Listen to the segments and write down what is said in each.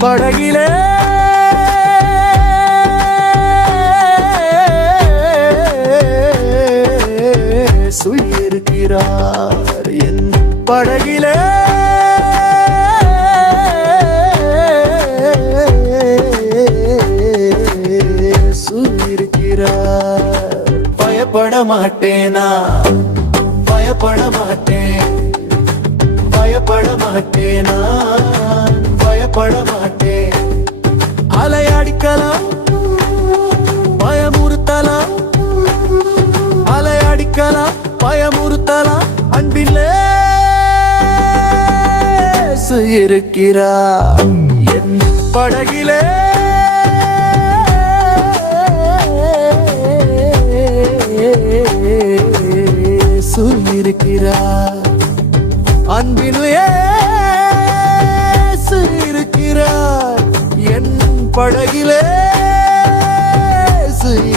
படகிலே. சுயிருக்கிறார் என் படகிலே. சுயிருக்கிறார். பயப்பட மாட்டேனா பயப்பட மாட்டேன் பயப்பட மாட்டேனா பயப்பட அலையாடிக்கலாம் பயமுறுத்தலாம். அலையாடிக்கலாம் பயமுறுத்தலாம். அன்பிலே இருக்கிறா என் படகிலே படகிலே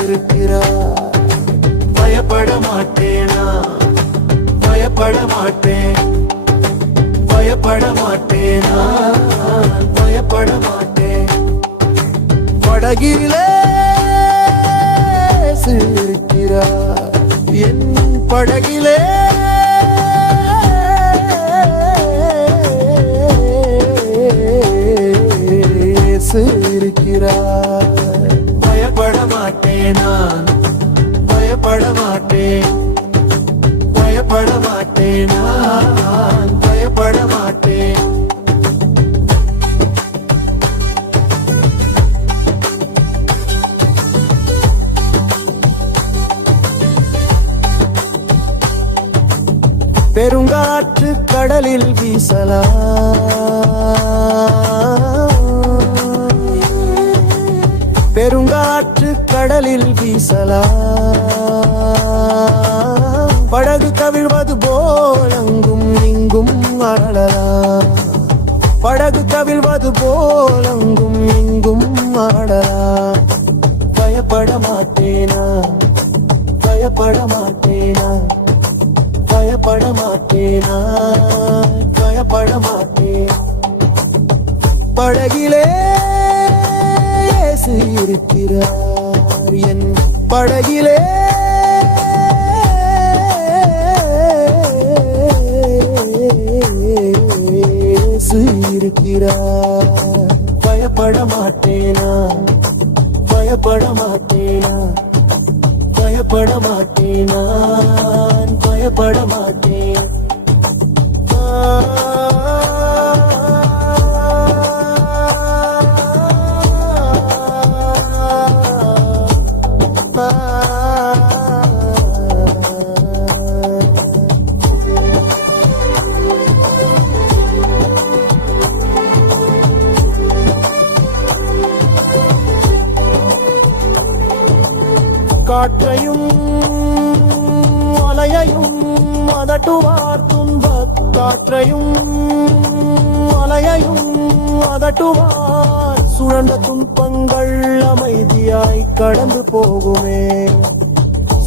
இருக்கிறார் பயப்பட மாட்டேனா? பயப்பட மாட்டேன். பயப்பட மாட்டேனா? பயப்பட மாட்டேன். படகிலே இருக்கிறார் என் படகிலே நான் பயப்பட மாட்டேன் பயப்பட மாட்டேன் நான் பயப்பட மாட்டேன் பெருங்காற்று கடலில் வீசலாம். கடலில் வீசலாம். படகு கவிழ்வது போல் அங்கும் இங்கும் அடலாம். படகு கவிழ்வது போல் அங்கும் இங்கும் ஆடலாம் பயப்பட மாட்டேனா? பயப்பட மாட்டேனா? பயப்பட மாட்டேனா? பயப்பட மாட்டேன். படகிலே இயேசு இருக்கிறார். என் படகிலே. இருக்கிறார் பயப்பட மாட்டேனா பயப்பட மாட்டேனா பயப்பட மாட்டேனா பயப்பட மாட்டேன் காற்றையும் அலையையும் அதட்டுவார் துன்பக் காற்றையும் அலையையும் அதட்டுவார். சுழந்த துன்பங்கள் அமைதியாய் கடந்து போகுமே.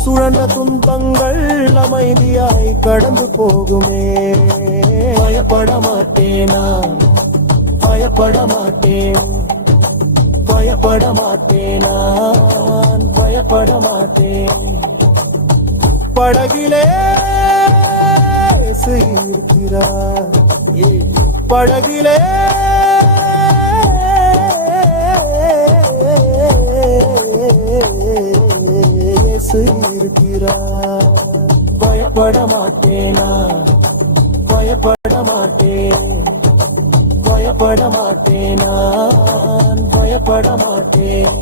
சுழந்த துன்பங்கள் அமைதியாய் கடந்து போகுமே. பயப்பட மாட்டேனா? பயப்பட மாட்டேன் படகிலே இருக்கிறார் படகிலே இருக்கிறார் பயப்பட மாட்டேனா பயப்பட மாட்டேன் பயப்பட மாட்டேனா பயப்பட மாட்டேன்